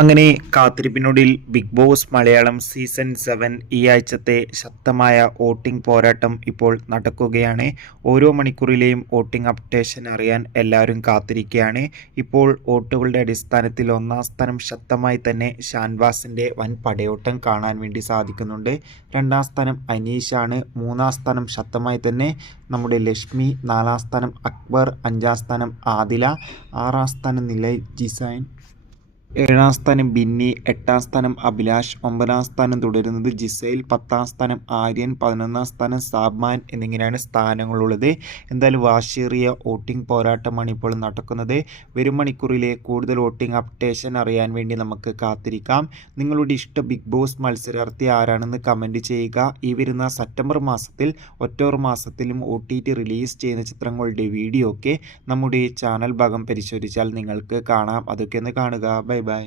അങ്ങനെ കാത്തിരിപ്പിനൊടുവിൽ big boss Malayalam season 7 ഈ ആഴ്ചത്തെ ശക്തമായ വോട്ടിംഗ് പോരാട്ടം ഇപ്പോൾ നടക്കുകയാണ്. ഓരോ മണിക്കൂറിലെയും വോട്ടിംഗ് അപ്ഡേഷൻ അറിയാൻ എല്ലാവരും കാത്തിരിക്കുകയാണ്. ഇപ്പോൾ വോട്ടുകളുടെ അടിസ്ഥാനത്തിൽ ഒന്നാം സ്ഥാനം ശക്തമായി തന്നെ ഷാൻവാസിൻ്റെ വൻ പടയോട്ടം കാണാൻ വേണ്ടി സാധിക്കുന്നുണ്ട്. രണ്ടാം സ്ഥാനം അനീഷാണ്. മൂന്നാം സ്ഥാനം ശക്തമായി തന്നെ നമ്മുടെ ലക്ഷ്മി. നാലാം സ്ഥാനം അക്ബർ. അഞ്ചാം സ്ഥാനം ആദില. ആറാം സ്ഥാനം നിലയ് ജിസൈൻ. ഏഴാം സ്ഥാനം ബിന്നി. എട്ടാം സ്ഥാനം അഭിലാഷ്. ഒമ്പതാം സ്ഥാനം തുടരുന്നത് ജിസൈൽ. പത്താം സ്ഥാനം ആര്യൻ. 11ാം സ്ഥാനം സാബ്മാൻ എന്നിങ്ങനെയാണ് സ്ഥാനങ്ങളുള്ളത്. എന്തായാലും വാശിയേറിയ വോട്ടിംഗ് പോരാട്ടമാണ് ഇപ്പോൾ നടക്കുന്നത്. വരും മണിക്കൂറിലെ കൂടുതൽ വോട്ടിംഗ് അപ്ഡേഷൻ അറിയാൻ വേണ്ടി നമുക്ക് കാത്തിരിക്കാം. നിങ്ങളുടെ ഇഷ്ട ബിഗ് ബോസ് മത്സരാർത്ഥി ആരാണെന്ന് കമൻറ്റ് ചെയ്യുക. ഈ വരുന്ന സെപ്റ്റംബർ മാസത്തിൽ ഒക്ടോബർ മാസത്തിലും OTT റിലീസ് ചെയ്യുന്ന ചിത്രങ്ങളുടെ വീഡിയോ ഒക്കെ നമ്മുടെ ചാനൽ ഭാഗം പരിശോധിച്ചാൽ നിങ്ങൾക്ക് കാണാം. അതൊക്കെ ഒന്ന് കാണുക. Bye bye.